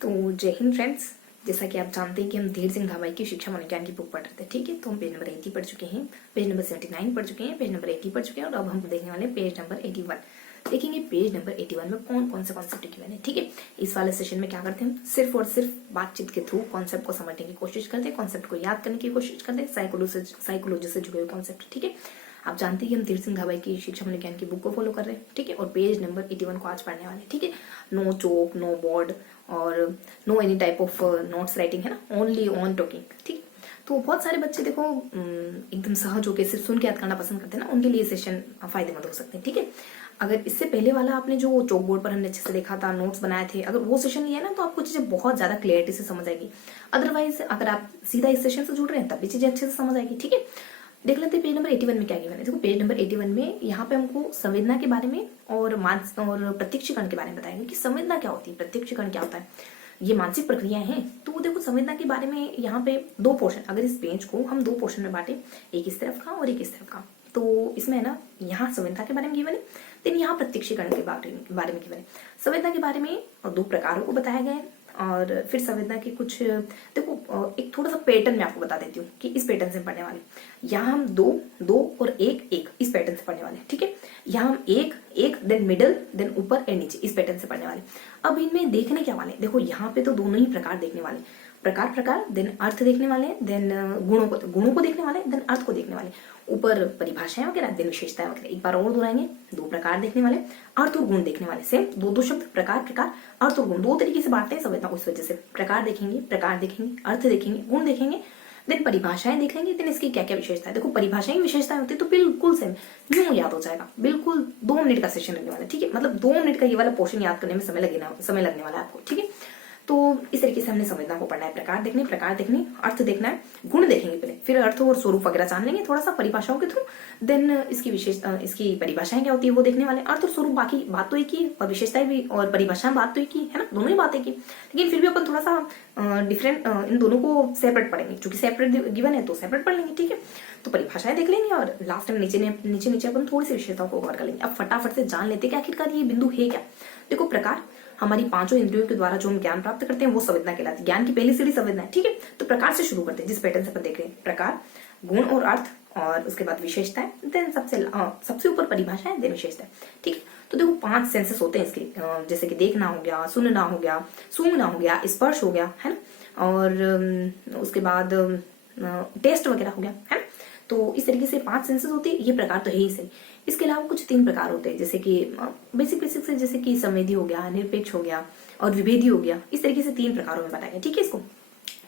तो जय हिंद फ्रेंड्स। जैसा कि आप जानते हैं कि हम धीर सिंह धाबाई की शिक्षा मनोज्ञान की बुक पढ़ रहे थे, ठीक है। तो हम पेज नंबर 80 पढ़ चुके हैं, पेज नंबर 79 पढ़ चुके हैं, पेज नंबर 80 पढ़ चुके हैं और अब हम देखने वाले पेज नंबर 81। देखेंगे पेज नंबर 81 में कौन कौन से कॉन्सेप्ट लिखे हुए हैं, ठीक है। इस वाले सेशन में क्या करते हैं, सिर्फ और सिर्फ बातचीत के थ्रू कॉन्सेप्ट को समझने की कोशिश करते हैं, कॉन्सेप्ट को याद करने की कोशिश करते हैं, साइकोलॉजी से जुड़े हुए कॉन्सेप्ट, ठीक है। आप जानते हैं कि हम धीर सिंह धाबाई की शिक्षा मनोज्ञान की बुक को फॉलो कर रहे हैं, ठीक है। और पेज नंबर 81 को आज पढ़ने वाले, ठीक है। नो चोक, नो बोर्ड और no any type of notes writing, है ना, ओनली ऑन टॉकिंग, ठीक। तो बहुत सारे बच्चे देखो एकदम सहज होकर सिर्फ सुन के याद करना पसंद करते हैं ना, उनके लिए सेशन फायदेमंद हो सकते हैं, ठीक है। अगर इससे पहले वाला आपने जो चौक बोर्ड पर हमने अच्छे से देखा था, नोट्स बनाए थे, अगर वो सेशन लिया ना तो आपको चीजें बहुत ज्यादा क्लियरिटी से समझ आएगी। अदरवाइज अगर आप सीधा इस सेशन से जुड़ रहे हैं तब भी चीजें अच्छे से समझ आएगी, ठीक है। देख लेते हैं पेज नंबर 81 में क्या गिवन है। देखो पेज नंबर 81 में यहाँ पे हमको संवेदना के बारे में और प्रत्यक्षीकरण के बारे में बताएंगे कि संवेदना क्या होती है, प्रत्यक्षीकरण क्या होता है, ये मानसिक प्रक्रियाएं हैं। तो देखो संवेदना के बारे में यहाँ पे दो पोर्शन, अगर इस पेज को हम दो पोर्शन में बांटे, एक इस तरफ का और एक इस तरफ का, तो इसमें है ना यहाँ संवेदना के बारे में गिवन है, देन यहाँ प्रत्यक्षीकरण के बारे में गिवन है। संवेदना के बारे में दो प्रकारों को बताया गया है और फिर संवेदना के कुछ देखो एक थोड़ा सा पैटर्न मैं आपको बता देती हूँ कि इस पैटर्न से पढ़ने वाले, यहाँ हम दो दो और एक एक इस पैटर्न से पढ़ने वाले, ठीक है। यहाँ हम एक एक देन मिडल देन ऊपर एंड नीचे इस पैटर्न से पढ़ने वाले। अब इनमें देखने क्या वाले, देखो यहाँ पे तो दोनों ही प्रकार देखने वाले, प्रकार देन अर्थ देखने वाले, देन गुणों को देखने वाले, देन अर्थ को देखने वाले, ऊपर परिभाषाएं वगैरह, देन विशेषताएं वगैरह। एक बार और दोहराएंगे, दो प्रकार देखने वाले, अर्थ और गुण देखने वाले। सेम दो शब्द, प्रकार अर्थ और गुण, दो तरीके से बांटते हैं संवेदना, उस वजह से प्रकार देखेंगे, अर्थ देखेंगे, गुण देखेंगे, देन परिभाषाएं देख लेंगे, देन इसकी क्या क्या विशेषताएं। देखो परिभाषाएं विशेषताएं होती है तो बिल्कुल सेम यूं याद हो जाएगा, बिल्कुल 2 मिनट का सेशन लगने वाला है, ठीक है। मतलब 2 मिनट का ये वाला पोर्शन याद करने में समय लगने वाला है आपको, ठीक है। तो इस तरीके से हमने संवेदना को पढ़ना है, प्रकार देखने, अर्थ देखना है, गुण देखेंगे पहले, फिर अर्थ और स्वरूप वगैरह जान लेंगे थोड़ा सा परिभाषाओं के थ्रू, देन इसकी परिभाषाएं क्या होती है वो देखने वाले। अर्थ और स्वरूप बाकी बात तो एक ही, और विशेषताएं भी और परिभाषाएं बात तो एक ही है ना, दोनों ही बात एक ही, लेकिन फिर भी अपन थोड़ा सा डिफरेंट इन दोनों को सेपरेट पढ़ेंगे, क्योंकि सेपरेट गिवन है तो सेपरेट पढ़ लेंगे, ठीक है। तो परिभाषाएं देख लेंगे और लास्ट में नीचे अपन थोड़ी सी विशेषताओं को कवर कर लेंगे। अब फटाफट से जान लेते हैं कि आखिरकार ये बिंदु है क्या। देखो प्रकार हमारी 5 इंद्रियों के द्वारा जो हम ज्ञान प्राप्त करते हैं वो संवेदना कहलाती है, ज्ञान की पहली सीढ़ी संवेदना है, ठीक है। तो प्रकार से शुरू करते हैं, जिस पैटर्न से अपन देख रहे हैं, प्रकार, गुण और अर्थ, और उसके बाद विशेषताएं, देन सबसे ऊपर परिभाषाएं, देन विशेषताएं, ठीक है। तो देखो 5 सेंसेस होते हैं इसके, जैसे कि देखना हो गया, सुनना हो गया, सूंघना हो गया, स्पर्श हो गया, है ना, और उसके बाद टेस्ट वगैरह हो गया, है ना। तो इस तरीके से 5 सेंसेस होते हैं, ये प्रकार तो है ही सही। इसके अलावा कुछ 3 प्रकार होते हैं, जैसे कि बेसिक से, जैसे कि संवेदी हो गया, निरपेक्ष हो गया और विभेदी हो गया। इस तरीके से 3 प्रकारों में बताया गया, ठीक है। इसको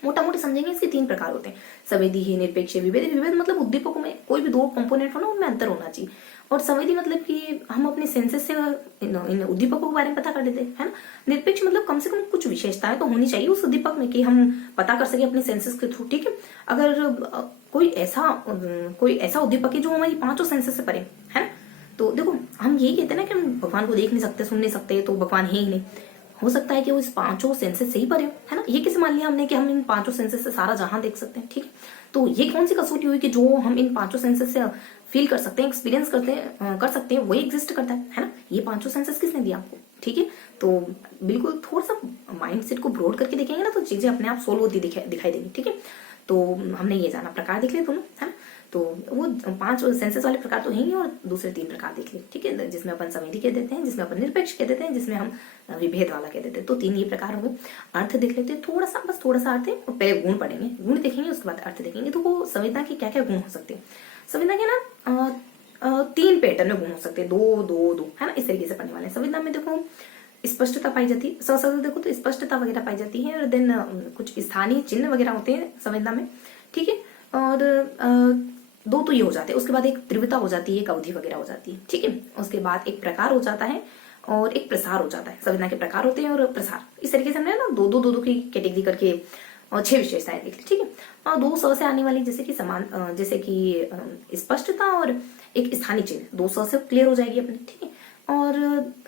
मोटा मोटी समझेंगे, इसके 3 प्रकार होते हैं, संवेदी है, निरपेक्ष, विभेदी। विभेद मतलब उद्दीपकों में कोई भी 2 कंपोनेंट हो ना, उनमें अंतर होना चाहिए। और संवेदी मतलब कि हम अपने सेंसेस से इन उद्दीपकों के बारे में पता कर लेते हैं, है ना। निरपेक्ष मतलब कम से कम कुछ विशेषताएं तो होनी चाहिए उस उद्दीपक में कि हम पता कर सके अपने सेंसेस के थ्रू, ठीक है। अगर कोई ऐसा उद्दीपक है जो हमारी 5 सेंसेस से परे, है ना। तो देखो हम यही कहते हैं ना कि हम भगवान को देख नहीं सकते, सुन नहीं सकते, तो भगवान है ही नहीं। हो सकता है कि वो इस 5 सेंसेस से ही परे हो, है ना। ये कैसे मान लिया हमने कि हम इन 5 सेंसेस से सारा जहां देख सकते हैं, ठीक है। तो ये कौन सी कसौटी हुई कि जो हम इन 5 सेंसेस से फील कर सकते हैं, एक्सपीरियंस कर सकते हैं, वही एग्जिस्ट करता है ना। ये 5 सेंसेस किसने दिया आपको, ठीक है। तो बिल्कुल थोड़ा सा माइंड सेट को ब्रॉड करके देखेंगे ना तो चीजें अपने आप सोल्व होती दिखाई देंगी, ठीक है। तो हमने ये जाना, प्रकार देख लिया दोनों, है ना। तो वो 5 सेंसेस वाले प्रकार तो हैं ही, और दूसरे 3 प्रकार देख लिए, ठीक है, जिसमें अपन संवेदी कह देते हैं, जिसमें अपन निरपेक्ष कह देते हैं, जिसमें हम विभेद वाला कह देते हैं। तो 3 ये प्रकार हो गए। अर्थ देख लेते हैं, थोड़ा सा अर्थ है, और पहले गुण पढ़ेंगे, गुण देखेंगे उसके बाद अर्थ देखेंगे। तो वो संवेदना के क्या क्या गुण हो सकते हैं। संवेदना के ना 3 पैटर्न में गुण हो सकते हैं, 2 है ना, इस तरीके से पढ़ने वाले हैं। संवेदना में देखो स्पष्टता पाई जाती है, सशब्द देखो तो स्पष्टता वगैरह पाई जाती है, और देन कुछ स्थानीय चिन्ह वगैरह होते हैं संवेदना में, ठीक है। और 2 तो ये हो जाते हैं, उसके बाद एक तीव्रता हो जाती है, एक अवधि वगैरह हो जाती है, ठीक है। उसके बाद एक प्रकार हो जाता है और एक प्रसार हो जाता है। संवेदना के प्रकार होते हैं और प्रसार, इस तरीके से हमने ना दो की कैटेगरी करके 6 विशेषताएं देख ली, ठीक है। और 2 स से आने वाली, जैसे कि स्पष्टता और एक स्थानीय चिन्ह, 2 स से क्लियर हो जाएगी अपनी, ठीक है। और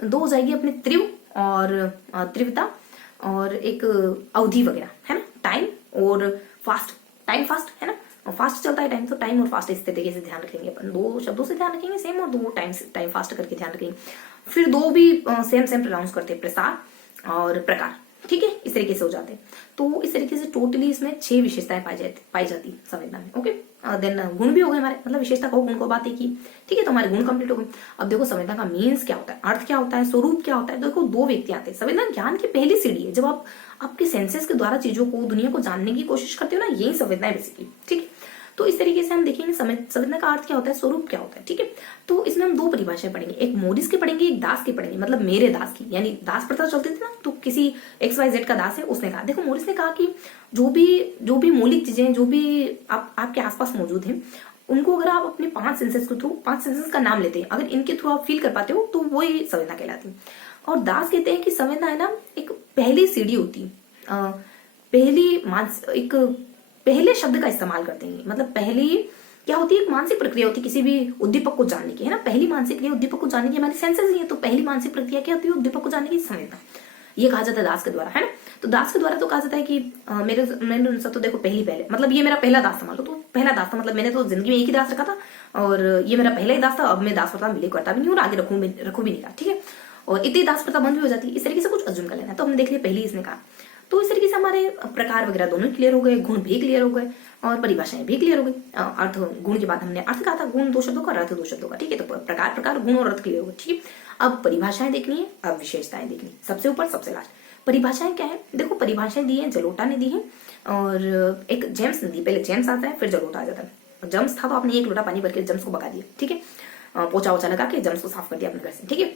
2 हो जाएगी अपने तीव्र और तीव्रता और एक अवधि वगैरह, है ना, टाइम और फास्ट, टाइम फास्ट, है ना, फास्ट चलता है टाइम, तो टाइम और फास्ट इस तरीके से ध्यान रखेंगे अपन, 2 शब्दों से ध्यान रखेंगे सेम, और 2 टाइम फास्ट करके ध्यान रखेंगे। फिर 2 भी सेम प्रोनाउंस करते हैं, प्रसार और प्रकार, ठीक है, इस तरीके से हो जाते हैं। तो इस तरीके से टोटली इसमें 6 विशेषताएं पाई जाती संवेदना में। ओके, देन गुण भी हो गए हमारे, मतलब विशेषता को गुण को बात एक ही। ठीक है, तो हमारे गुण कंप्लीट हो गए। अब देखो संवेदना का मीन्स क्या होता है, अर्थ क्या होता है, स्वरूप क्या होता है। देखो 2 व्यक्ति आते हैं। संवेदना ज्ञान की पहली सीढ़ी है। जब आप आपके सेंसेस के द्वारा चीजों को, दुनिया को जानने की कोशिश करते हो ना, यही संवेदना है बेसिकली। ठीक है, तो इस तरीके से हम देखेंगे संवेदना का अर्थ क्या होता है, स्वरूप क्या होता है। ठीक है, तो इसमें हम 2 परिभाषाएं पढ़ेंगे, एक मोरिस की पढ़ेंगे, एक दास की पढ़ेंगे, मतलब मेरे दास की, यानी दास प्रथा चलती थी ना, तो किसी XYZ का दास है, उसने कहा। देखो मोरिस ने कहा कि जो भी मौलिक चीजें, जो भी आपके आसपास मौजूद है, उनको अगर आप अपने 5 सेंसेस के थ्रू, 5 सेंसेस का नाम लेते हैं, अगर इनके थ्रू आप फील कर पाते हो, तो वो ही संवेदना कहलाती है। और दास कहते हैं कि संवेदना है ना, एक पहली सीढ़ी होती है, पहले शब्द का इस्तेमाल करते हैं। मतलब पहली क्या होती है, एक मानसिक प्रक्रिया होती है किसी भी उद्दीपक को जानने की, है ना। पहली मानसिक क्रिया उद्दीपक को जानने की हमारी सेंसेस ही है, तो पहली मानसिक प्रक्रिया क्या होती है, उद्दीपक को जानने की संवेदना। ये कहा जाता है दास के द्वारा, है ना। तो दास के द्वारा तो कहा जाता है कि मैंने अनुसार तो देखो पहले मतलब ये मेरा पहला दास था, मान लो, तो पहला दास था, मतलब मैंने तो जिंदगी में एक ही दास रखा था, और ये मेरा पहला ही दास था। अब मैं दास प्रथा मिले करता भी नहीं और आगे रखू भी नहीं कहा। ठीक है, और इतनी दास प्रथा बंद भी हो जाती है। इस तरीके से कुछ अर्जुन का लेना है, तो हमने देख लिया पहली इसने कहा। तो इस तरीके से हमारे प्रकार वगैरह दोनों क्लियर हो गए, गुण भी क्लियर हो गए और परिभाषाएं भी क्लियर हो गई। अर्थ, गुण के बाद हमने अर्थ कहा था, गुण 2 शब्दों का, अर्थ 2 शब्दों का। ठीक है, तो प्रकार, गुण और अर्थ क्लियर हो गए। ठीक है, अब परिभाषाएं देखनी है, अब विशेषताएं देखनी है, सबसे ऊपर सबसे लास्ट। परिभाषाएं क्या है, देखो परिभाषाएं दी है, जलोटा ने दी है, और एक जेम्स ने दी। पहले जेम्स आता है, फिर जलोटा आ जाता है। जेम्स था तो आपने 1 लोटा पानी भर के जेम्स को भगा दिया। ठीक है, पोछा वोछा लगा के जेम्स को साफ कर दिया अपने घर से। ठीक है,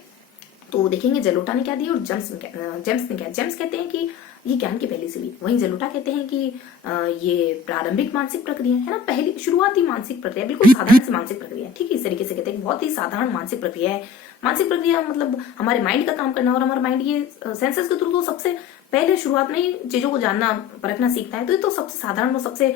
तो देखेंगे जलोटा ने क्या दिया और जेम्स ने क्या। जेम्स कहते हैं कि ये ज्ञान की पहली सीढ़ी, वहीं जलोटा कहते हैं कि ये प्रारंभिक मानसिक प्रक्रिया है ना, पहली शुरुआती मानसिक प्रक्रिया, बिल्कुल साधारण सी मानसिक प्रक्रिया है। ठीक है, इस तरीके से कहते हैं, बहुत ही साधारण मानसिक प्रक्रिया है। मानसिक प्रक्रिया मतलब हमारे माइंड का काम करना, और हमारा माइंड ये सेंसेस के थ्रू तो सबसे पहले शुरुआत में ही चीजों को जानना, परखना सीखता है। तो ये तो सबसे साधारण और सबसे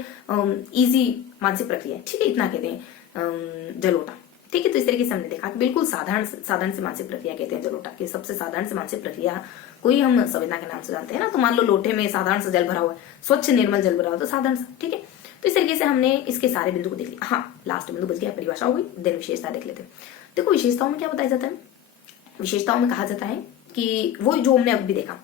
इजी मानसिक प्रक्रिया है। ठीक है, इतना कहते हैं जलोटा। ठीक है, तो इस तरीके से हमने देखा कि बिल्कुल साधारण से मानसिक प्रक्रिया कहते हैं जलोटा की। सबसे साधारण से मानसिक प्रक्रिया कोई हम संवेदना के नाम से जानते हैं ना। तो मान लो लोटे में साधारण सा जल भरा हुआ है, स्वच्छ निर्मल जल भरा हुआ, तो साधारण सा। ठीक है, तो इस तरीके से हमने इसके सारे बिंदु को देख लिया। हाँ, लास्ट बिंदु बच गया, परिभाषा हो गई, देन विशेषता देख लेते हैं। देखो विशेषताओं में क्या बताया जाता है, विशेषताओं में कहा जाता है कि वो जो हमने अभी देखा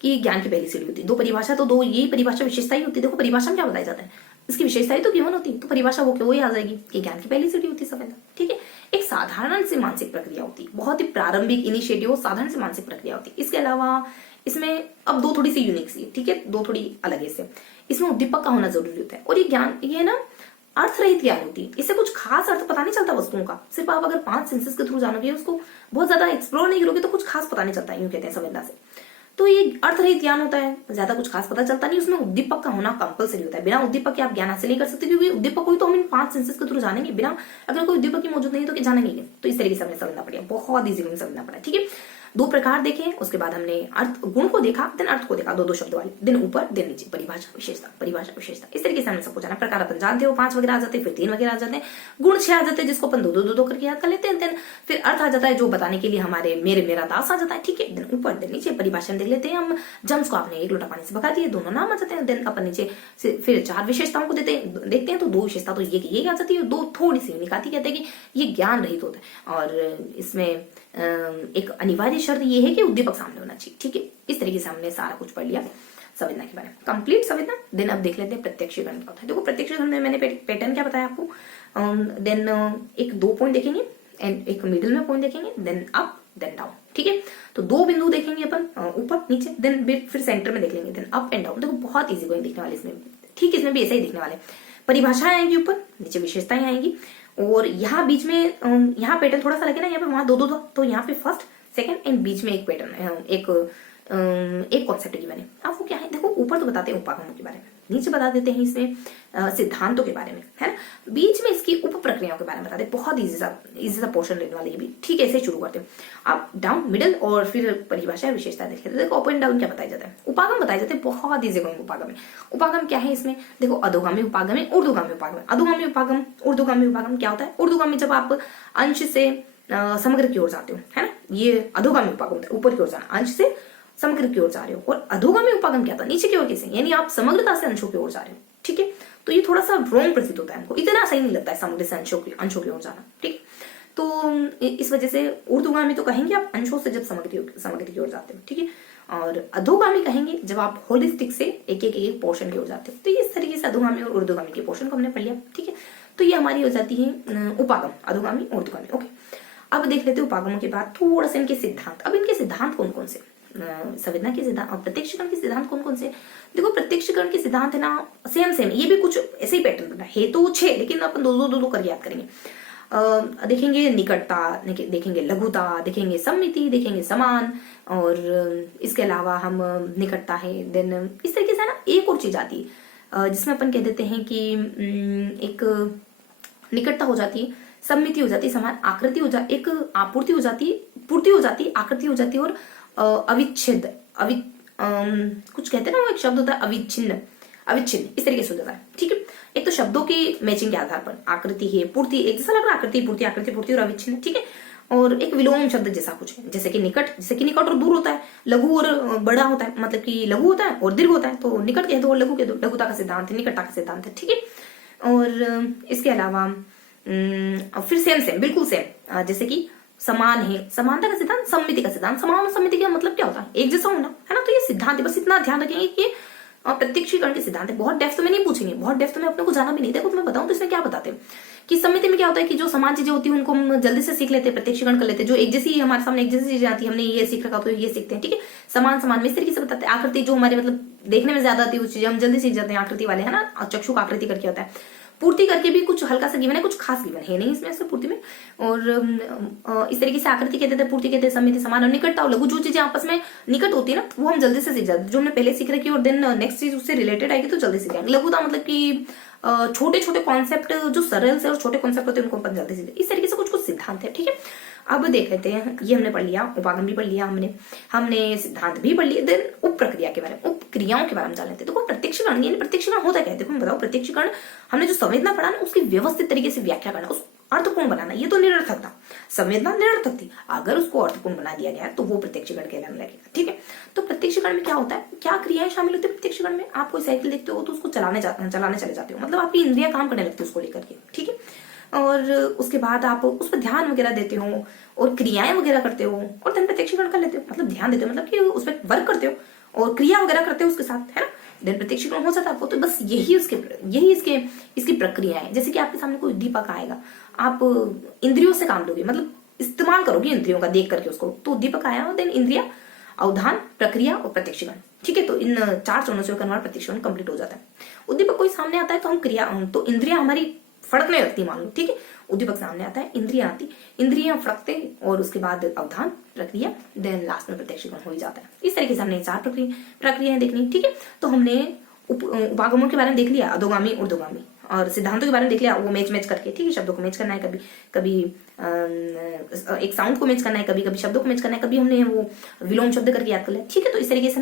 कि ज्ञान की पहली सीढ़ी होती है। 2 परिभाषा, तो 2 यही परिभाषा विशेषता ही होती है। देखो परिभाषा में क्या बताया जाता है, इसकी विशेषता ही तो गिवन होती है, तो परिभाषा वो वही आ जाएगी कि ज्ञान की पहली सीढ़ी होती है संवेदना। ठीक है, एक साधारण से मानसिक प्रक्रिया होती है, बहुत ही प्रारंभिक इनिशिएटिव, साधारण से मानसिक प्रक्रिया होती है। इसके अलावा इसमें अब 2 थोड़ी सी यूनिक सी, ठीक है, 2 थोड़ी अलग है इससे। इसमें उद्दीपक का होना जरूरी होता है, और ये ज्ञान, ये ना अर्थ रहित ज्ञान होती है। इससे कुछ खास अर्थ पता नहीं चलता वस्तुओं का। सिर्फ आप अगर 5 सेंसेस के थ्रू जानोगे, उसको बहुत ज्यादा एक्सप्लोर नहीं करोगे, तो कुछ खास पता नहीं चलता, यूं कहते हैं संवेदना से। तो ये अर्थ रहित ज्ञान होता है, ज्यादा कुछ खास पता चलता नहीं। उसमें उद्दीपक का होना कंपलसरी होता है। बिना उद्दीपक के आप ज्ञान हासिल नहीं कर सकते, क्योंकि उद्दीपक कोई तो हम इन 5 सेंसेस के थ्रू जानेंगे। बिना अगर कोई उद्दीपक ही मौजूद नहीं तो जानेंगे। तो इस तरीके से हमने समझना पड़ेगा, बहुत इजी समझना पड़ा। ठीक है, 2 प्रकार देखे, उसके बाद हमने अर्थ, गुण को देखा, देन अर्थ को देखा, 2 शब्द वाले, दिन ऊपर दिन नीचे, परिभाषा विशेषता, परिभाषा विशेषता। इस तरीके से हमने सबको जाना। प्रकार अपन जानते हो, 5 वगैरह आ जाते हैं, फिर 3 वगैरह आ जाते हैं, गुण 6 आ जाते हैं, जिसको अपन 2 करके याद कर लेते हैं। देन फिर अर्थ आ जाता है, जो बताने के लिए हमारे मेरा दास आ जाता है। ठीक है, दिन ऊपर दिन नीचे, परिभाषा देख लेते हैं हम। जम्स को आपने 1 लोटा पानी से भगा दिए, दोनों नाम आ जाते हैं। देन अपन नीचे फिर 4 विशेषताओं को देखते हैं, तो 2 विशेषता तो ये आ जाती है, 2 थोड़ी सी यूनिक आती, कहते हैं कि ये ज्ञान रहित होता है, और इसमें एक अनिवार्य शर्त ये है कि उद्दीपक सामने होना चाहिए। ठीक है, इस तरीके से हमने सारा कुछ पढ़ लिया संवेदना के बारे में, कंप्लीट संवेदना। देन अब देख लेते हैं प्रत्यक्षीकरण क्या होता है। देखो प्रत्यक्षीकरण में मैंने पैटर्न क्या बताया आपको। देन एक 2 पॉइंट देखेंगे, एंड एक मिडिल में पॉइंट देखेंगे, देन अप देन डाउन। ठीक है, तो 2 बिंदु देखेंगे अपन, ऊपर नीचे, देन फिर सेंटर में देख लेंगे, देन अप एंड डाउन। देखो बहुत इजी गोइंग दिखने वाले इसमें। ठीक, इसमें भी ऐसा ही दिखने वाले। परिभाषाएं आएंगी ऊपर, नीचे विशेषताएं आएंगी, और यहाँ बीच में यहाँ पैटर्न थोड़ा सा लगे ना, यहाँ पे वहां 2 तो यहाँ पे फर्स्ट सेकंड एंड बीच में एक पैटर्न, एक कॉन्सेप्ट की बने। अब वो क्या है, देखो ऊपर तो बताते हैं उपागमों के बारे में, नीचे बता देते हैं इसमें सिद्धांतों के बारे में, है ना, बीच में इसकी उप प्रक्रियाओं के बारे में बताते हैं। बहुत इजी सा पोर्शन रहने वाले ये भी। ठीक है, ऐसे शुरू करते हैं, आप डाउन मिडिल और फिर परिभाषा विशेषता देखते हैं। देखो अप एंड डाउन क्या बताया जाता है, उपागम बताए जाते हैं। बहुत इजी गोइंग उपागम है। उपागम क्या है इसमें, देखो अधोगामी उपागम है, ऊर्ध्वगामी उपागम है। अधोगामी उपागम, ऊर्ध्वगामी उपागम क्या होता है। ऊर्ध्वगामी जब आप अंश से समग्र की ओर जाते हो, है ना, ये अधोगामी उपागम होता है, ऊपर की ओर जाना, अंश से समग्र की ओर जा रहे हो। और अधोगामी उपागम क्या था, नीचे की ओर कैसे, यानी आप समग्रता से अंशों की ओर जा रहे हो। ठीक है, तो ये थोड़ा सा रॉन्ग प्रतीत होता है हमको, इतना सही नहीं लगता है समग्र से अंशों की ओर जाना। ठीक, तो इस वजह से ऊर्ध्वगामी तो कहेंगे आप अंशों से जब समग्र की ओर जाते हो। ठीक है, और अधोगामी कहेंगे जब आप होलिस्टिक से एक पोर्शन के हो जाते हो। तो इस तरीके से अधोगामी और ऊर्ध्वगामी के पोर्शन को हमने पढ़ लिया, ठीक है। तो ये हमारी हो जाती है उपागम, अधोगामी ऊर्ध्वगामी। ओके, अब देख लेते हैं उपागमों के बाद थोड़ा सा इनके सिद्धांत। अब इनके सिद्धांत कौन कौन से, संवेदना के सिद्धांत और प्रत्यक्षीकरण के सिद्धांत कौन कौन से। देखो प्रत्यक्षीकरण के सिद्धांत है ना सेम ये भी कुछ ऐसे ही पैटर्न बना है, तो 6 लेकिन अपन दो कर याद करेंगे। देखेंगे निकटता, देखेंगे लघुता, देखेंगे सम्मिति, देखेंगे समान, और इसके अलावा हम निकटता है, देन इस तरीके से ना एक और चीज आती है जिसमें अपन कह देते हैं कि एक निकटता हो जाती है, सम्मिति हो जाती है, समान, आकृति हो जाती, एक आपूर्ति हो जाती है, पूर्ति हो जाती है, आकृति हो जाती है, और अविच्छेद कुछ कहते हैं ना, वो एक शब्द होता है अविच्छिन्न, इस तरीके से हो जाता है, ठीक है। एक तो शब्दों की मैचिंग के आधार पर आकृति है, पूर्ति, एक जैसा लग रहा है आकृति पूर्ति और अविच्छिन्न, ठीक है। और एक विलोम शब्द जैसा कुछ है, जैसे कि निकट और दूर होता है, लघु और बड़ा होता है, मतलब कि लघु होता है और दीर्घ होता है, तो निकट कह दो और लघु कह दो, लघुता का सिद्धांत है, निकटता का सिद्धांत है, ठीक है। और इसके अलावा फिर सेम बिल्कुल सेम, जैसे कि समान है, समानता का सिद्धांत, सम्मिति का सिद्धांत। समान और सम्मिति का मतलब क्या होता है, एक जैसा होना, है ना। तो ये सिद्धांत है, बस इतना ध्यान रखेंगे कि प्रत्यक्षीकरण के सिद्धांत है। बहुत डेप्थ में नहीं पूछेंगे, बहुत डेप्थ में अपने को जाना भी नहीं। देखो तुम्हें बताऊं तो इसमें क्या बताते हैं कि सम्मिति में क्या होता है कि जो समान चीजें होती है उनको हम जल्दी से सीख लेते हैं, प्रत्यक्षीकरण कर लेते हैं। जो एक जैसी हमारे सामने एक जैसी चीजें आती है, हमने ये सीख रखा तो ये सीखते हैं, ठीक है। समान में इस तरीके से बताते हैं। आकृति जो हमारे मतलब देखने में ज्यादा आती है उस चीजें हम जल्दी सीख जाते हैं, आकृति वाले, है ना। चक्षु का आकृति करके होता है। पूर्ति करके भी कुछ हल्का सा गिवन है, कुछ खास गिवन है नहीं इसमें पूर्ति में। और इस तरीके से आकृति कहते थे, पूर्ति कहते हैं, सम्मिति, समान और निकटता और लघु, जो चीजें आपस में निकट होती है ना वो हम जल्दी से सीख जाते हैं, जो हमने पहले सीख रखी और देन नेक्स्ट चीज उससे रिलेटेड आएगी तो जल्दी सीख जाएंगे। लघुता मतलब कि छोटे छोटे कॉन्सेप्ट जो सरल से और छोटे कॉन्सेप्ट होते हैं उनको अपन जल्दी सीखते, इस तरीके से कुछ सिद्धांत है, ठीक है। अब देख लेते हैं, ये हमने पढ़ लिया, उपागम भी पढ़ लिया हमने सिद्धांत भी पढ़ लिया, देन उप प्रक्रिया के बारे में, उप क्रियाओं के बारे में जान लेते हैं। देखो प्रत्यक्षीकरण, यानी प्रत्यक्षीकरण होता क्या है, देखो मैं बताऊं। प्रत्यक्षीकरण हमने जो संवेदना पढ़ा ना उसकी व्यवस्थित तरीके से व्याख्या करना, उस अर्थपूर्ण बनाना, ये तो निरर्थक था। संवेदना निरर्थक थी, अगर उसको अर्थपूर्ण बना दिया गया तो वो प्रत्यक्षीकरण कहलाने लगेगा, ठीक है। तो प्रत्यक्षीकरण में क्या होता है, क्या क्रियाएं शामिल होती है प्रत्यक्षीकरण में। आप कोई साइकिल देखते हो तो उसको चलाने चले जाते हो, मतलब आपकी इंद्रियां काम करने लगती है उसको लेकर के, ठीक है। और उसके बाद आप उस पर ध्यान वगैरह देते हो और क्रियाएं वगैरह करते हो और धन प्रत्यक्षीकरण कर लेते हो, मतलब ध्यान देते हो, मतलब कि उस पर वर्क करते हो और क्रिया वगैरह करते हो उसके साथ, है ना। धन प्रत्यक्षीकरण हो जाता है आपको। तो बस यही इसकी प्रक्रिया है। जैसे कि आपके सामने कोई दीपक आएगा, आप इंद्रियों से काम लोगे, मतलब इस्तेमाल करोगे इंद्रियों का देख करके उसको। तो दीपक आया, देन इंद्रिया, अवधान, प्रक्रिया और प्रत्यक्षीकरण, ठीक है। तो इन 4 चरणों से हमारा प्रत्यक्षीकरण कंप्लीट हो जाता है। उद्दीपक कोई सामने आता है तो हम तो इंद्रिया हमारी फड़कने लगती, मान लो, ठीक है। उद्दीपक सामने आता है, इंद्रियां फड़कते और उसके बाद अवधान, प्रक्रिया, देन लास्ट में प्रत्यक्षीकरण हो ही जाता है। इस तरीके से हमने 4 प्रक्रियाएं देखनी, ठीक है। तो हमने उपागमों के बारे में देख लिया, अधोगामी, ऊर्ध्वगामी, और सिद्धांतों के बारे में देख लिया, वो मैच करके, ठीक है। शब्दों को मैच करना है, कभी एक साउंड को मैच करना है, कभी शब्दों को मैच करना है, कभी हमने वो विलोम शब्द करके याद कर लिया, ठीक है। तो इस तरीके से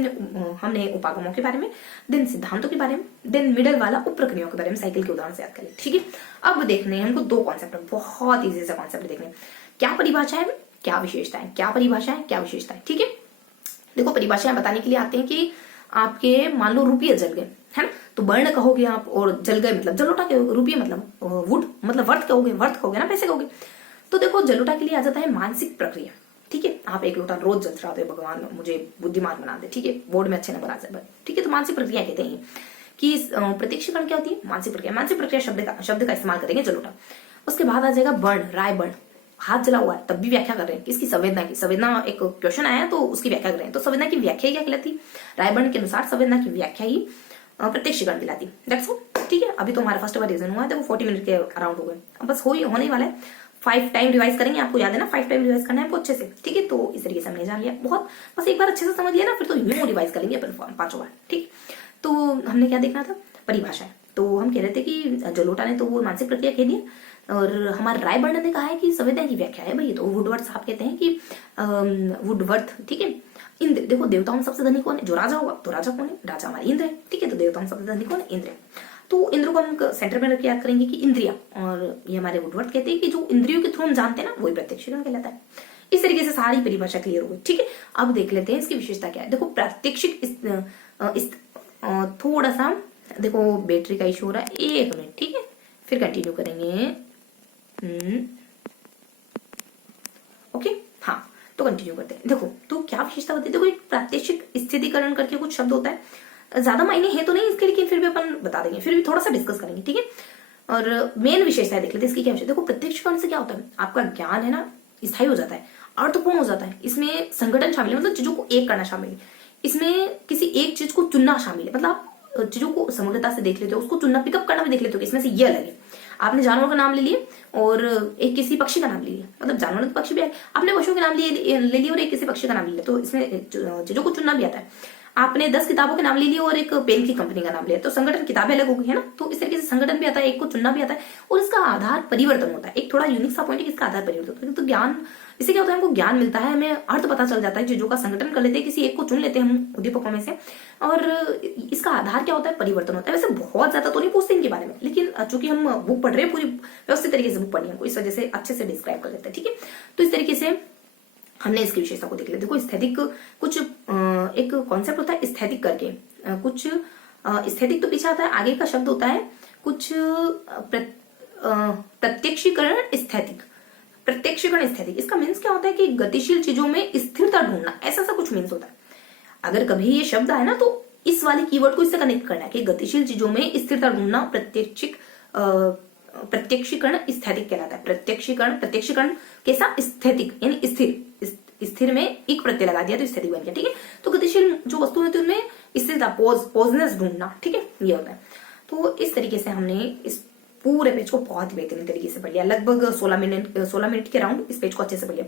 हमने उपागमों के बारे में, देन सिद्धांतों के बारे में, देन मिडल वाला उप प्रक्रियाओं के बारे में साइकिल के उदाहरण से याद कर लिया, ठीक है। अब देखने हैं हमको 2 कॉन्सेप्ट, बहुत इजी से कॉन्सेप्ट देखने, क्या परिभाषा है, क्या विशेषता है, क्या परिभाषा है, क्या विशेषता है, ठीक है। देखो परिभाषाएं बताने के लिए आते हैं कि आपके मान लो रुपये जल गए, है ना, तो वर्ण कहोगे आप, और जल गए मतलब जलोटा कहोगे, रुपये मतलब वुड मतलब वर्थ कहोगे ना, पैसे कहोगे। तो देखो जलोटा के लिए आ जाता है मानसिक प्रक्रिया, ठीक है। आप एक लोटा रोज जल रहे हो, भगवान मुझे बुद्धिमान बना दे, ठीक है, बोर्ड में अच्छे नंबर आ जाए, ठीक है। तो मानसिक प्रक्रिया कहते हैं कि प्रत्यक्षीकरण क्या होती है, मानसिक प्रक्रिया शब्द का इस्तेमाल करेंगे जलोटा। उसके बाद आ जाएगा वर्ण, राय वर्ण, हाथ जला हुआ है तब भी व्याख्या कर रहे हैं किसकी, संवेदना एक क्वेश्चन आया तो उसकी व्याख्या कर रहे हैं। तो संवेदना की व्याख्या क्या कहलाती है, रायवर्ण के अनुसार संवेदना की व्याख्या ही प्रत्यक्षीकरण कहलाती है, दैट्स ऑल, ठीक है। अभी तो हमारा फर्स्ट रिवीजन हुआ है, तो वो 40 मिनट के अराउंड हो गए, अब बस होने वाला है। 5 टाइम रिवाइज करेंगे, आपको याद है ना, 5 टाइम रिवाइज करना है आपको अच्छे से, ठीक है। तो इस तरीके से हमने जान लिया, बहुत बस एक बार अच्छे से समझ लिया ना, फिर तो यूं रिवाइज करेंगे अपन 5 बार, ठीक। तो हमने क्या देखना था, परिभाषा है। तो हम कह रहे थे कि जलोटा ने तो वो मानसिक प्रक्रिया कह दी, और हमारे रायबर्ड ने कहा है कि संवेदना की व्याख्या है भाई। तो वुडवर्थ साहब कहते हैं कि वुडवर्थ, ठीक है। इंद्र, देखो देवताओं में सबसे धनी कौन है, जो राजा होगा, तो राजा कौन है, राजा हमारे इंद्र है, ठीक है। तो देवताओं में सबसे धनी कौन है, इंद्र है। तो इंद्र को हम सेंटर में रख के याद करेंगे कि इंद्रिया, और ये हमारे वुडवर्थ कहते हैं कि जो इंद्रियों के थ्रू हम जानते हैं ना वही प्रत्यक्षीकरण कहलाता है। इस तरीके से सारी परिभाषा क्लियर हो गई, ठीक है। अब देख लेते हैं इसकी विशेषता क्या है। देखो प्रात्यक्षिक थोड़ा सा देखो बैटरी का इशू हो रहा है, 1 मिनट, ठीक है, फिर कंटिन्यू करेंगे। ओके, हाँ। तो कंटिन्यू करते हैं। देखो तो क्या विशेषता होती है, देखो एक प्रात्यक्षिक स्थितिकरण करके कुछ शब्द होता है, ज्यादा मायने है तो नहीं इसके, लेकिन फिर भी अपन बता देंगे, फिर भी थोड़ा सा डिस्कस करेंगे, ठीक है। और मेन विशेषता देख लेते हैं इसकी क्या विशेषता। देखो प्रत्यक्षीकरण से क्या होता है, आपका ज्ञान है ना स्थायी हो जाता है, अर्थपूर्ण हो जाता है, इसमें संगठन शामिल है, मतलब चीजों को एक करना शामिल है, इसमें किसी एक चीज को चुनना शामिल है, मतलब आप चीजों को समग्रता से देख लेते हो, उसको चुनना पिकअप करना भी देख लेते हो कि इसमें से ये अलग है। आपने जानवर का नाम ले लिए और एक किसी पक्षी का नाम ले लिया, मतलब जानवर तो पक्षी भी है, आपने पशुओं के नाम ले लिए और एक किसी पक्षी का नाम ले लिया, तो इसमें चीजों को चुनना भी आता है। आपने 10 किताबों के नाम ले लिए और एक पेन की कंपनी का नाम लिया, तो संगठन किताबें अलग हो गई है ना, तो इस तरीके से संगठन भी आता है, एक को चुनना भी आता है, और इसका आधार परिवर्तन होता है। एक थोड़ा यूनिक सा पॉइंट है कि इसका आधार परिवर्तन होता है। तो ज्ञान, इससे क्या होता है, हमको ज्ञान मिलता है, हमें अर्थ पता चल जाता है, चीजों का संगठन कर लेते हैं, किसी एक को चुन लेते हैं हम उद्दीपकों में से, और इसका आधार क्या होता है, परिवर्तन होता है। वैसे बहुत ज्यादा तो नहीं पूछते इनके बारे में, लेकिन चूंकि हम बुक पढ़ रहे हैं, पूरी व्यवस्थित तरीके से बुक पढ़नी है हमको, इस वजह से अच्छे से डिस्क्राइब कर लेते हैं, ठीक है। तो इस तरीके से हमने इसकी विशेषता को देख लिया। देखो स्थैतिक कुछ एक कॉन्सेप्ट होता है स्थैतिक करके, कुछ स्थैतिक तो पीछे आता है, आगे का शब्द होता है कुछ प्रत्यक्षीकरण स्थैतिक। प्रत्यक्षीकरण स्थैतिक, इसका मीन्स क्या होता है कि गतिशील चीजों में स्थिरता ढूंढना, ऐसा सा कुछ मीन्स होता है। अगर कभी ये शब्द आए ना तो इस वाले कीवर्ड को इससे कनेक्ट करना है कि गतिशील चीजों में स्थिरता ढूंढना प्रत्यक्षीकरण स्थैतिक कहलाता है। प्रत्यक्षीकरण कैसा, स्थैतिक यानी स्थिर, स्थिर में एक प्रत्यय लगा दिया तो स्थैतिक बन गया, ठीक है। तो गतिशील जो वस्तु होती है उनमें स्थिरता, पोजनेस ढूंढना, ठीक है, ये होता है। तो इस तरीके से हमने इस पूरे पेज को बहुत ही बेहतरीन तरीके से पढ़ लिया, लगभग 16 मिनट के राउंड इस पेज को अच्छे से पढ़ लिया।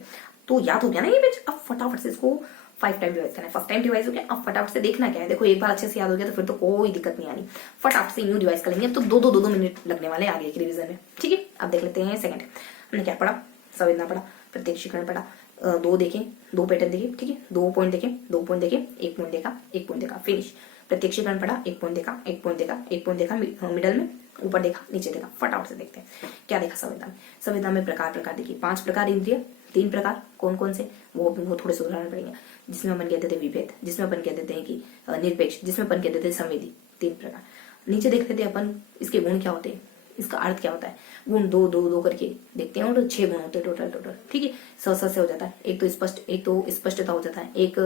तो याद हो गया ना ये पेज, अब फटाफट से इसको 5 टाइम रिवाइज करना है। फर्स्ट टाइम रिवाइज हो गया, अब फटाफट से देखना क्या है, देखो एक बार अच्छे से याद हो गया तो फिर तो कोई दिक्कत नहीं आनी, फटाफट से यूं रिवाइज कर लेंगे तो 2 मिनट लगने वाले आगे के रिवीजन में, ठीक है। अब देख लेते हैं सेकंड, हमने क्या पढ़ा, संवेदना पढ़ा, प्रत्यक्षीकरण पढ़ा, 2 देखे, 2 पैटर्न देखे, ठीक है, 2 पॉइंट देखे, 2 पॉइंट देखे, 1 पॉइंट देखा, 1 पॉइंट देखा, फिनिश। प्रत्यक्षीकरण पढ़ा, 1 पॉइंट देखा, 1 पॉइंट देखा, 1 पॉइंट देखा, मिडल में, ऊपर देखा, नीचे देखा। फटाफट से देखते हैं क्या देखा संवेदना में। संवेदना में प्रकार देखिए, 5 प्रकार इंद्रिय, 3 प्रकार कौन कौन से, वो थोड़े से उदाहरण पड़ेंगे। जिसमें अपन कहते थे विभेद, जिसमें अपन कहते थे कि निरपेक्ष, जिसमें अपन कहते थे संवेदी, 3 प्रकार। नीचे देखते थे अपन इसके गुण क्या होते हैं, इसका अर्थ क्या होता है, गुण 2 करके देखते हैं, और 6 गुण होते हैं टोटल, ठीक है। से हो जाता है, एक तो स्पष्टता हो जाता है, एक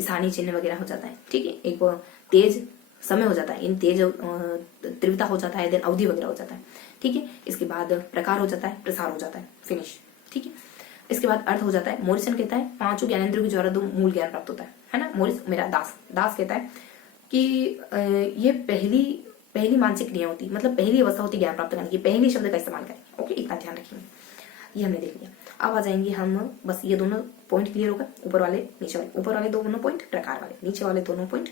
स्थानीय चिन्ह वगैरह हो जाता है, ठीक है, एक तेज समय हो जाता है, इन तेज तीव्रता हो जाता है, देन अवधि वगैरह हो जाता है, ठीक है। इसके बाद प्रकार हो जाता है, प्रसार हो जाता है, फिनिश, ठीक है। इसके बाद अर्थ हो जाता है। मोरिसन कहता है 5 ज्ञानेंद्रियों के द्वारा 2 मूल ज्ञान प्राप्त होता है ना। मोरिस मेरा दास कहता है कि ये पहली मानसिक क्रिया होती है, मतलब पहली अवस्था होती है ज्ञान प्राप्त करने की, पहली शब्द का इस्तेमाल करें, ओके, इतना ध्यान रखेंगे। ये हमने देख लिया। अब आ जाएंगे हम, बस ये दोनों पॉइंट क्लियर होगा, ऊपर वाले नीचे वाले, ऊपर वाले दोनों पॉइंट प्रकार वाले, नीचे वाले दोनों पॉइंट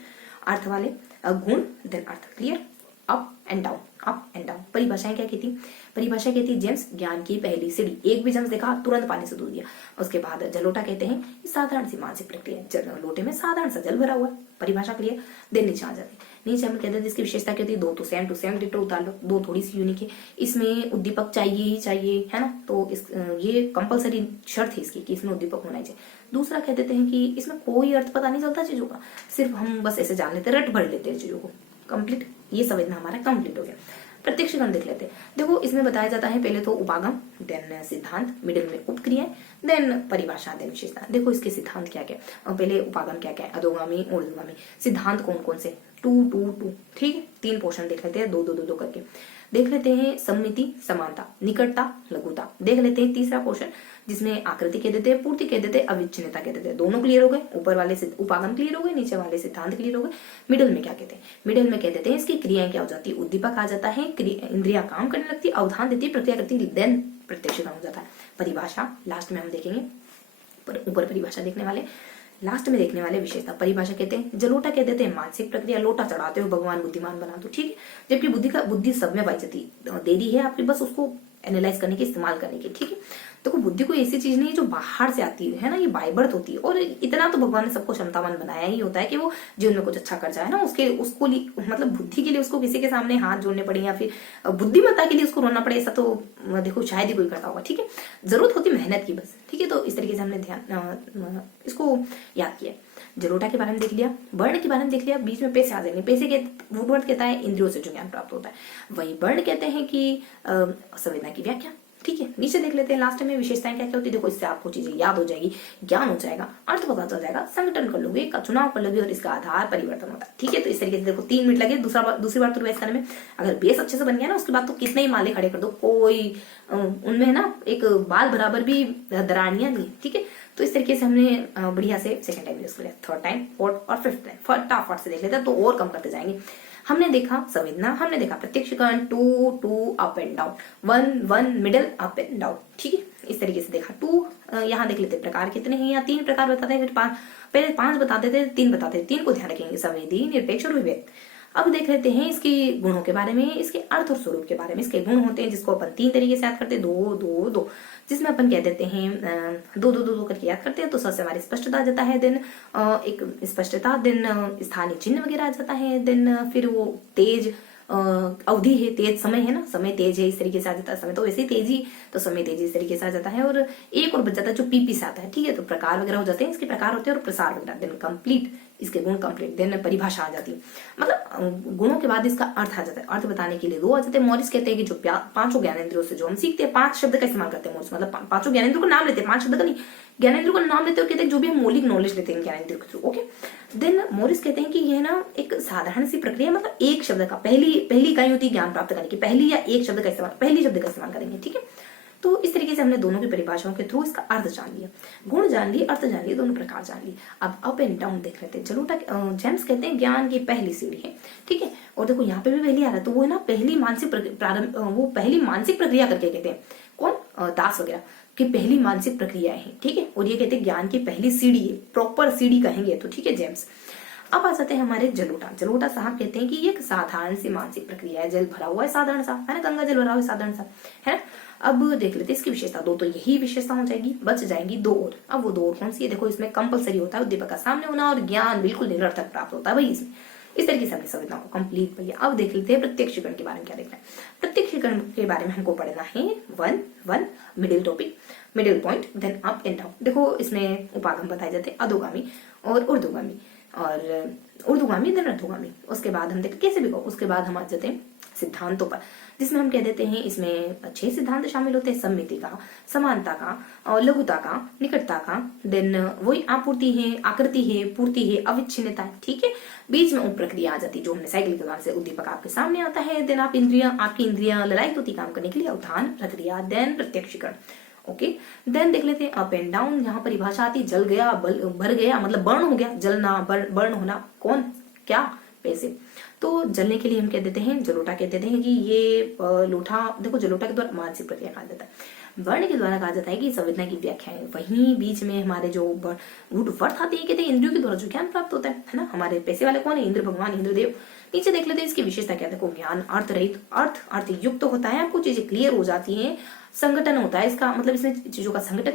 अर्थ वाले, गुण देन अर्थ, clear. Up and down, up and down. परिभाषाएं क्या कहती, परिभाषा कहती है जेम्स ज्ञान की पहली सीढ़ी, एक भी जेम्स देखा तुरंत पानी से दूध दिया। उसके बाद जलोटा कहते हैं साधारण सी मानसिक प्रक्रिया, लोटे में साधारण सा जल भरा हुआ, परिभाषा क्लियर। देन नीचे आ जाते, नीचे हम कहते हैं जिसकी विशेषता क्या होती है, 2 तो सेम डिटो उतार लो, 2 थोड़ी सी यूनिक है, इसमें उद्दीपक चाहिए ही चाहिए, है ना। तो ये कंपलसरी शर्त है इसकी कि इसमें उद्दीपक होना चाहिए। दूसरा कह देते हैं कि इसमें कोई अर्थ पता नहीं चलता चीजों का, सिर्फ हम बस ऐसे जान लेते, रट भर लेते हैं चीजों को, कंप्लीट। ये समझना हमारा कंप्लीट हो गया। प्रत्यक्षीकरण देख लेते हैं। देखो इसमें बताया जाता है पहले तो उपागम, देन सिद्धांत, मिडिल में उपक्रियाएं, देन परिभाषा, देन विशेषता। देखो इसके सिद्धांत क्या क्या, और पहले उपागम क्या क्या है, अधोगामी ऊर्ध्वगामी। सिद्धांत कौन कौन से, 2 ठीक है, 3 पोर्शन देख लेते हैं, 2 करके देख लेते हैं। सम्मिति, समानता, निकटता, लघुता देख लेते हैं। तीसरा पोर्शन जिसमें आकृति कह देते हैं, पूर्ति कह देते हैं, अविच्छिन्नता कह देते हैं। दोनों क्लियर हो गए, ऊपर वाले उपागम क्लियर हो गए, नीचे वाले सिद्धांत क्लियर हो गए। मिडिल में क्या कहते हैं, मिडिल में कह देते हैं इसकी क्रियाएं क्या हो जाती है, उद्दीपक आ जाता है, इंद्रिया काम करने लगती है, अवधान देती है, प्रक्रिया करती है, देन प्रत्यक्षीकरण हो जाता है। परिभाषा लास्ट में हम देखेंगे, ऊपर परिभाषा देखने वाले, लास्ट में देखने वाले विशेषता। परिभाषा कहते हैं, जलोटा कह देते हैं मानसिक प्रक्रिया, लोटा चढ़ाते हो भगवान बुद्धिमान बना दो, ठीक है। जबकि बुद्धि सब में पाई जाती है, देरी है आपकी बस उसको एनालाइज करने की, इस्तेमाल करने की, ठीक है। देखो बुद्धि कोई ऐसी चीज नहीं है जो बाहर से आती है ना, ये बाय बर्थ होती है, और इतना तो भगवान ने सबको क्षमतावान बनाया ही होता है कि वो जीवन में कुछ अच्छा कर जाए ना, उसको मतलब बुद्धि के लिए उसको किसी के सामने हाथ जोड़ने पड़े या फिर बुद्धिमत्ता के लिए उसको रोना पड़े, ऐसा तो देखो शायद ही कोई करता होगा, ठीक है। जरूरत होती मेहनत की बस, ठीक है। तो इस तरीके से हमने ध्यान इसको याद किया। जलोटा के बारे में देख लिया, वर्ण के बारे में देख लिया, बीच में पैसे आ जाएंगे। पैसे के वर्ड कहता है इंद्रियों से जो ज्ञान प्राप्त होता है, वही वर्ण कहते हैं कि संवेदना की व्याख्या, ठीक है, नीचे देख लेते हैं लास्ट में विशेषताएं क्या क्या होती है। देखो, इससे आपको चीजें याद हो जाएगी, ज्ञान हो जाएगा, अर्थ पता चल जाएगा, संगठन कर लोगे, का चुनाव कर लोगे और इसका आधार परिवर्तन होता है। ठीक है, तो इस तरीके से देखो 3 मिनट लगे दूसरी बार तो रिवाइज करने में। अगर बेस अच्छे से बन गया ना, उसके बाद तो कितने ही माले खड़े कर दो, कोई उनमें ना एक बाल बराबर भी दरानियां नहीं। ठीक है, तो इस तरीके से हमने बढ़िया से सेकंड टाइम यूज कर लिया, थर्ड टाइम, फोर्थ और फिफ्थ टाइम फटाफट से देख लेते हैं, तो और कम करते जाएंगे। हमने देखा संवेदना, हमने देखा प्रत्यक्षीकरण, 2 2 up and down, 1 1 middle up and down. ठीक है, इस तरीके से देखा। 2 यहाँ देख लेते प्रकार कितने हैं, या 3 प्रकार बताते हैं, फिर पहले 5 बताते थे, 3 बताते थे, 3 को ध्यान रखेंगे, संवेदी, निरपेक्ष और विवेक। अब देख लेते हैं इसके गुणों के बारे में, इसके अर्थ और स्वरूप के बारे में। इसके गुण होते हैं जिसको अपन 3 तरीके से याद करते हैं, 2 2 2, जिसमें अपन कह देते हैं 2 2 2 करके याद करते हैं, तो सबसे हमारी स्पष्टता आ जाता है, देन एक स्पष्टता, देन स्थानीय चिन्ह वगैरह आ जाता है, देन फिर वो तेज अवधि है, तेज समय है ना, समय तेज है, इस तरीके से आ जाता है। समय तो वैसे ही तेजी, तो समय तेजी इस तरीके से आ जाता है। और एक और बच जाता है जो पीपी से आता है। ठीक है, तो प्रकार वगैरह हो जाते हैं, इसके प्रकार होते हैं और प्रसार वगैरह, देन कंप्लीट, इसके गुण कंप्लीट, देन परिभाषा आ जाती है, मतलब गुणों के बाद इसका अर्थ आ जाता है। अर्थ बताने के लिए 2 आ जाते हैं। मॉरिस कहते हैं कि जो 5 ज्ञानेंद्रियों से जो हम सीखते हैं, 5 शब्द का इस्तेमाल करते हैं मॉरिस, मतलब 5 ज्ञानेंद्रियों का नाम लेते हैं, 5 शब्द का नहीं, ज्ञानेंद्रियों का नाम लेते हैं और कहते हैं जो भी हम मौलिक नॉलेज लेते हैं ज्ञानेंद्रियों के थ्रू। ओके, देन मॉरिस कहते हैं कि यह ना एक साधारण सी प्रक्रिया, मतलब एक शब्द का, पहली इकाई होती है ज्ञान प्राप्त करने की, पहली या एक शब्द का इस्तेमाल, पहली शब्द का इस्तेमाल करेंगे। ठीक है, तो इस तरीके से हमने दोनों की परिभाषाओं के थ्रू इसका अर्थ जान लिया, गुण जान लिए, अर्थ जान लिए, दोनों प्रकार जान लिए। अब अप एंड डाउन देख लेते हैं। जलोटा जेम्स कहते हैं ज्ञान की पहली सीढ़ी है। ठीक है, और देखो यहाँ पे भी पहली आ रहा है, तो वो है ना पहली मानसिक वो पहली मानसिक प्रक्रिया करके कहते हैं, कौन, दास वगैरह की पहली मानसिक प्रक्रिया है। ठीक है, और ये कहते हैं ज्ञान की पहली सीढ़ी है, प्रॉपर सीढ़ी कहेंगे तो। ठीक है, जेम्स। अब आ जाते हैं हमारे जलोटा साहब कहते हैं कि ये एक साधारण सी मानसिक प्रक्रिया है, जल भरा हुआ है साधारण सा, है ना, गंगा जल भरा हुआ है साधारण सा, है ना। अब देख लेते हैं इसकी विशेषता। 2 तो यही विशेषता हो जाएगी, बच जाएंगी 2 और। अब वो 2 और कौन सी है, देखो इसमें कंपलसरी होता है उद्दीपक का सामने होना और ज्ञान बिल्कुल निरर्थक प्राप्त होता है भाई इसमें। इस तरीके से हमने संवेदनाओं को कंप्लीट कर लिया। अब देख लेते हैं प्रत्यक्षीकरण के बारे में क्या देखना है। प्रत्यक्षीकरण के बारे में हमको पढ़ना है 1 1 middle topic, middle point, then up and down. देखो इसमें उपागम बताए जाते हैं, अधोगामी और ऊर्ध्वगामी, और ऊर्ध्वगामी देन अधोगामी। उसके बाद हम देखते कैसे भी कहो, उसके बाद हम आ जाते हैं सिद्धांतों पर, जिसमें हम कह देते हैं इसमें 6 सिद्धांत शामिल होते हैं, सम्मिति का, समानता का, और लघुता का, निकटता का, देन वही आपूर्ति है, आकृति है, पूर्ति है, अविच्छिन्नता है। ठीक है, बीच में उप प्रक्रिया आ जाती है जो हमने साइकिल के द्वारा से उद्दीपक आपके सामने आता है, देन आपकी इंद्रियां ललायित होती काम करने के लिए, अवधान प्रक्रिया, देन प्रत्यक्षीकरण। ओके, देन देख लेते हैं अप एंड डाउन। यहाँ परिभाषा आती, जल गया, भर गया, मतलब बर्न हो गया, जलना, बर्न होना, कौन, क्या, पैसे। तो जलने के लिए हम कह देते हैं, जलोटा कह देते हैं कि ये लोटा, देखो जलोटा के द्वारा मानसिक प्रक्रिया कहा जाता है। वर्ण के द्वारा कहा जाता है कि संवेदना की व्याख्या है। वहीं बीच में हमारे जो वर्थ आते हैं, कहते हैं इंद्रियों के द्वारा जो ज्ञान प्राप्त होता है ना। हमारे पैसे वाले कौन है, इंद्र भगवान, इंद्रदेव। नीचे देख लेते हैं इसकी विशेषता क्या, देखो ज्ञान अर्थ रहित, अर्थ युक्त होता है, आपको चीजें क्लियर हो जाती है, संगठन होता है इसका, मतलब इसमें चीजों का संगठन